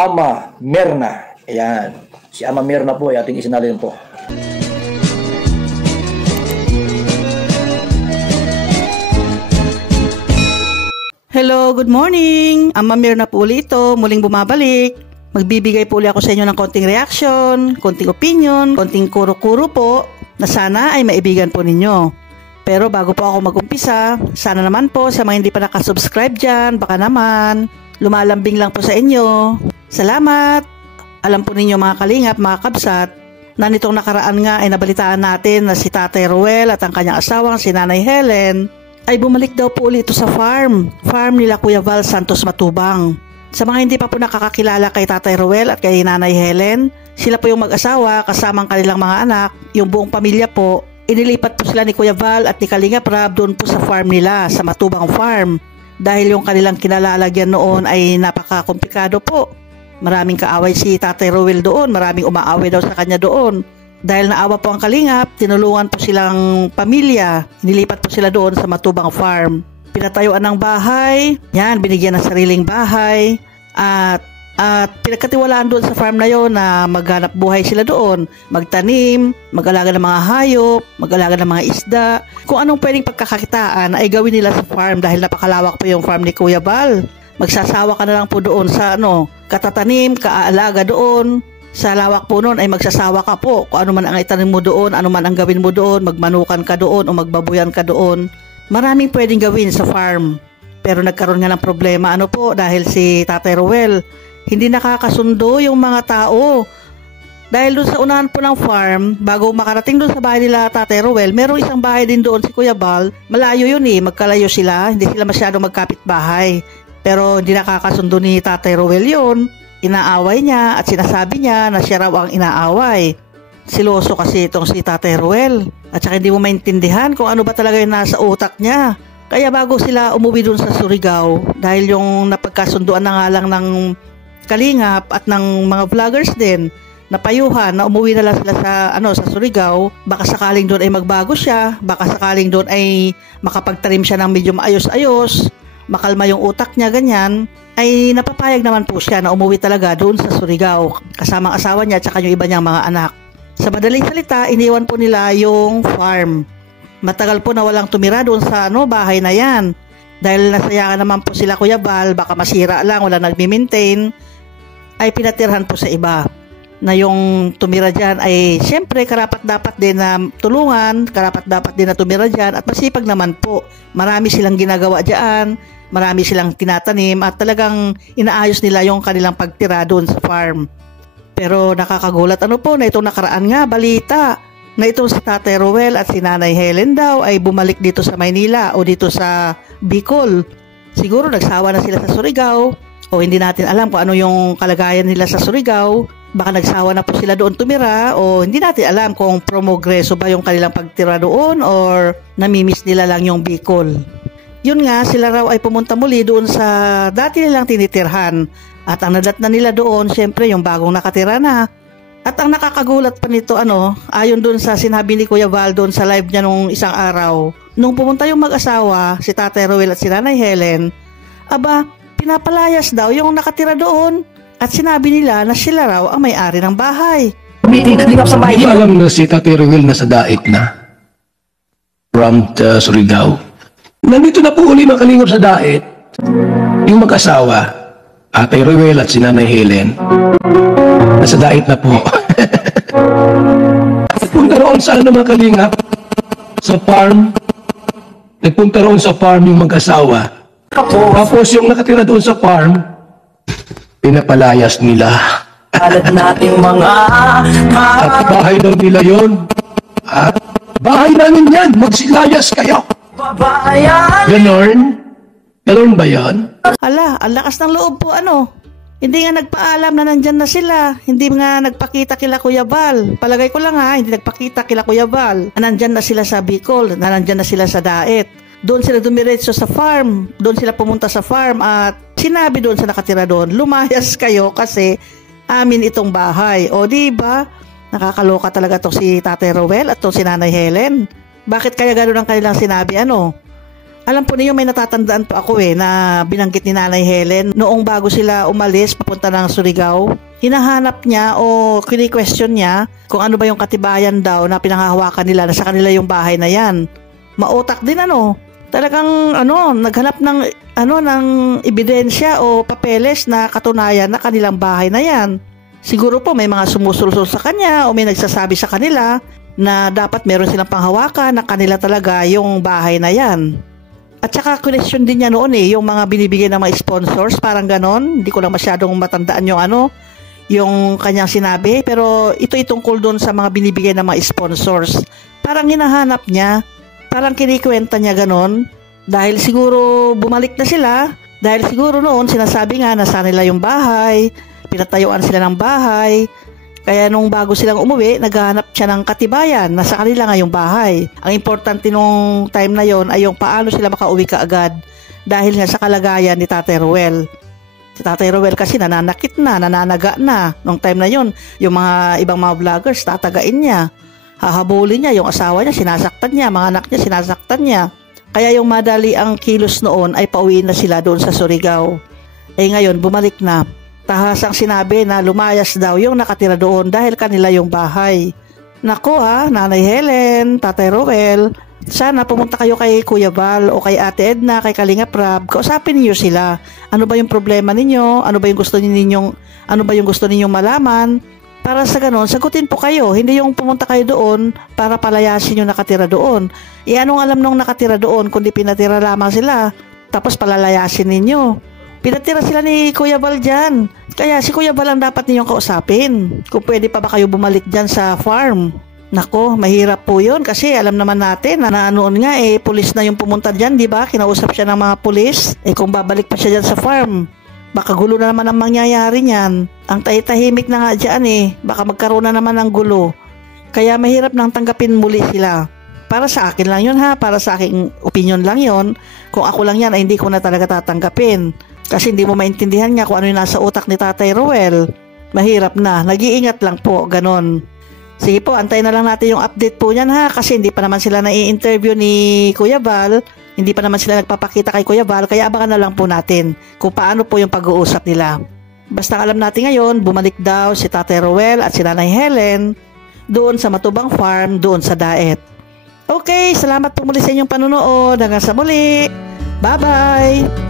Ama Mirna. Ayan. Si Ama Mirna po ay ating isinalin po. Hello, good morning! Ama Mirna po ulit ito, muling bumabalik. Magbibigay po ulit ako sa inyo ng konting reaction, konting opinion, konting kuro-kuro po na sana ay maibigan po ninyo. Pero bago po ako mag-umpisa, sana naman po sa mga hindi pa nakasubscribe dyan, baka naman, lumalambing lang po sa inyo. Salamat! Alam po ninyo mga kalingap, mga kabsat, na nitong nakaraan nga ay nabalitaan natin na si Tatay Ruel at ang kanyang asawang si Nanay Helen ay bumalik daw po ulit ito sa farm nila Kuya Val Santos Matubang. Sa mga hindi pa po nakakakilala kay Tatay Ruel at kay Nanay Helen, sila po yung mag-asawa kasamang kanilang mga anak, yung buong pamilya po. Inilipat po sila ni Kuya Val at ni Kalingap Rab doon po sa farm nila, sa Matubang Farm. Dahil yung kanilang kinalalagyan noon ay napaka-komplikado po. Maraming kaaway si Tatay Ruel doon, maraming umaaway daw sa kanya doon. Dahil naawa po ang Kalingap, tinulungan po silang pamilya. Nilipat po sila doon sa Matubang Farm. Pinatayuan ng bahay, yan, binigyan ng sariling bahay. At pinagkatiwalaan doon sa farm na yon na maghanap buhay sila doon. Magtanim, mag-alaga ng mga hayop, mag-alaga ng mga isda. Kung anong pwedeng pagkakakitaan ay gawin nila sa farm dahil napakalawak po yung farm ni Kuya Val. Magsasawa ka na lang po doon sa katatanim, kaaalaga doon. Sa lawak po noon ay magsasawa ka po kung ano man ang itanim mo doon, ano man ang gawin mo doon, magmanukan ka doon o magbabuyan ka doon. Maraming pwedeng gawin sa farm. Pero nagkaroon nga ng problema dahil si Tatay Ruel hindi nakakasundo yung mga tao. Dahil doon sa unahan po ng farm, bago makarating doon sa bahay nila Tatay Ruel, merong isang bahay din doon si Kuya Val. Malayo yun magkalayo sila, hindi sila masyadong magkapit bahay. Pero hindi nakakasundo ni Tatay Ruel yun. Inaaway niya at sinasabi niya na siya raw ang inaaway. Siloso kasi itong si Tatay Ruel. At saka hindi mo maintindihan kung ano ba talaga yung nasa utak niya. Kaya bago sila umuwi dun sa Surigao, dahil yung napagkasunduan na nga lang ng Kalingap at ng mga vloggers din, napayuhan na umuwi na lang sila sa Surigao, baka sakaling doon ay magbago siya, baka sakaling doon ay makapagtarim siya ng medyo maayos-ayos, makalma yung utak niya, ganyan, ay napapayag naman po siya na umuwi talaga doon sa Surigao kasama ang asawa niya at saka yung iba niyang mga anak. Sa madaling salita, iniwan po nila yung farm. Matagal po na walang tumira doon sa bahay na yan. Dahil nasayangan naman po sila Kuya Val, baka masira lang, wala nagmi-maintain, ay pinatirhan po sa iba. Na yung tumira dyan ay siyempre karapat dapat din na tulungan, karapat dapat din na tumira dyan at masipag naman po. Marami silang ginagawa dyan, marami silang tinatanim at talagang inaayos nila yung kanilang pagtira doon sa farm. Pero nakakagulat na itong nakaraan nga balita na itong si Tatay Ruel at si Nanay Helen daw ay bumalik dito sa Maynila o dito sa Bicol. Siguro nagsawa na sila sa Surigao o hindi natin alam kung ano yung kalagayan nila sa Surigao. Baka nagsawa na po sila doon tumira o hindi natin alam kung progreso ba yung kanilang pagtira doon or namimiss nila lang yung Bicol. Yun nga, sila raw ay pumunta muli doon sa dati nilang tinitirhan at ang nadat na nila doon, syempre yung bagong nakatira na. At ang nakakagulat pa nito, ayon doon sa sinabi ni Kuya Val doon sa live niya nung isang araw, nung pumunta yung mag-asawa, si Tatay Ruel at si Nanay Helen, pinapalayas daw yung nakatira doon at sinabi nila na sila raw ang may-ari ng bahay. Hindi alam na si Tatay Ruel na sa daig na from Surigao. Nandito na po uli ng Kalingap sa daig yung mag-asawa, Tatay Ruel at si Nanay Helen. Nasa daig na po. Nagpunta roon sa mga Kalingap sa farm. Nagpunta roon sa farm yung mag-asawa. Tapos yung nakatira doon sa farm, pinapalayas nila. Alat natin mga At bahay daw nila yun. At bahay namin yan, magsilayas kayo. babayan. Ganon ba yan? Ala, ang lakas ng loob po Hindi nga nagpaalam na nandyan na sila. Hindi nga nagpakita kila Kuya Val. Palagay ko lang hindi nagpakita kila Kuya Val. Nandyan na sila sa Bicol, nandyan na sila sa Daet. Doon sila dumiretso sa farm. Doon sila pumunta sa farm at sinabi doon sa nakatira doon, lumayas kayo kasi amin itong bahay. O diba? Nakakaloka talaga to si Tatay Ruel at to si Nanay Helen. Bakit kaya gano'n ang kanilang sinabi Alam po niyo, may natatandaan po ako na binanggit ni Nanay Helen noong bago sila umalis papunta ng Surigao. Hinahanap niya o kini-question niya kung ano ba yung katibayan daw na pinanghahawakan nila na sa kanila yung bahay na yan. Mautak din Talagang naghanap ng ebidensya o papeles na katunayan na kanilang bahay na yan. Siguro po may mga sumusulsol sa kanya o may nagsasabi sa kanila na dapat meron silang panghawakan na kanila talaga yung bahay na yan. At saka question din niya noon yung mga binibigay ng mga sponsors, parang ganon. Hindi ko lang masyadong matandaan yung kanyang sinabi, pero ito'y tungkol doon sa mga binibigay ng mga sponsors. Parang hinahanap niya, parang kinikwenta niya ganon, dahil siguro bumalik na sila, dahil siguro noon sinasabi nga nasa nila yung bahay, pinatayuan sila ng bahay. Kaya nung bago silang umuwi, naghahanap siya ng katibayan na sa kanila nga yung bahay. Ang importante nung time na yon ay yung paano sila makauwi kaagad dahil nga sa kalagayan ni Tatay Ruel. Si Tatay Ruel kasi nananakit na, nananaga na. Nung time na yon, yung mga ibang mga vloggers tatagain niya. Hahabulin niya, yung asawa niya sinasaktan niya, mga anak niya sinasaktan niya. Kaya yung madali ang kilos noon ay pauwi na sila doon sa Surigao. Ngayon, bumalik na. Tahas ang sinabi na lumayas daw yung nakatira doon dahil kanila yung bahay. Nako Nanay Helen, Tatay Ruel, sana pumunta kayo kay Kuya Val o kay Ate Edna, kay Kalinga Prab, kausapin niyo sila. Ano ba yung problema ninyo? Ano ba yung gusto ninyong malaman? Para sa ganon, sagutin po kayo. Hindi yung pumunta kayo doon para palayasin yung nakatira doon. Anong alam nung nakatira doon kundi pinatira lamang sila, tapos palalayasin ninyo. Pinatira sila ni Kuya Val dyan. Kaya si Kuya Val ang dapat ninyong kausapin. Kung pwede pa ba kayo bumalik dyan sa farm. Nako, mahirap po yun kasi alam naman natin na noon nga pulis na yung pumunta dyan, di ba? Kinausap siya ng mga pulis. Kung babalik pa siya dyan sa farm, baka gulo na naman ang mangyayari niyan. Ang tahimik na nga dyan baka magkaroon na naman ng gulo. Kaya mahirap nang tanggapin muli sila. Para sa akin lang yun para sa aking opinion lang yun. Kung ako lang yan ay hindi ko na talaga tatanggapin. Kasi hindi mo maintindihan nga kung ano yung nasa utak ni Tatay Ruel. Mahirap na. Nag-iingat lang po. Ganon. Sige po, antayin na lang natin yung update po niyan kasi hindi pa naman sila na-i-interview ni Kuya Val. Hindi pa naman sila nagpapakita kay Kuya Val. Kaya abangan na lang po natin kung paano po yung pag-uusap nila. Basta alam natin ngayon, bumalik daw si Tatay Ruel at si Nanay Helen doon sa Matubang Farm, doon sa Daet. Okay, salamat po muli sa inyong panunood. Hanggang sa muli. Bye-bye!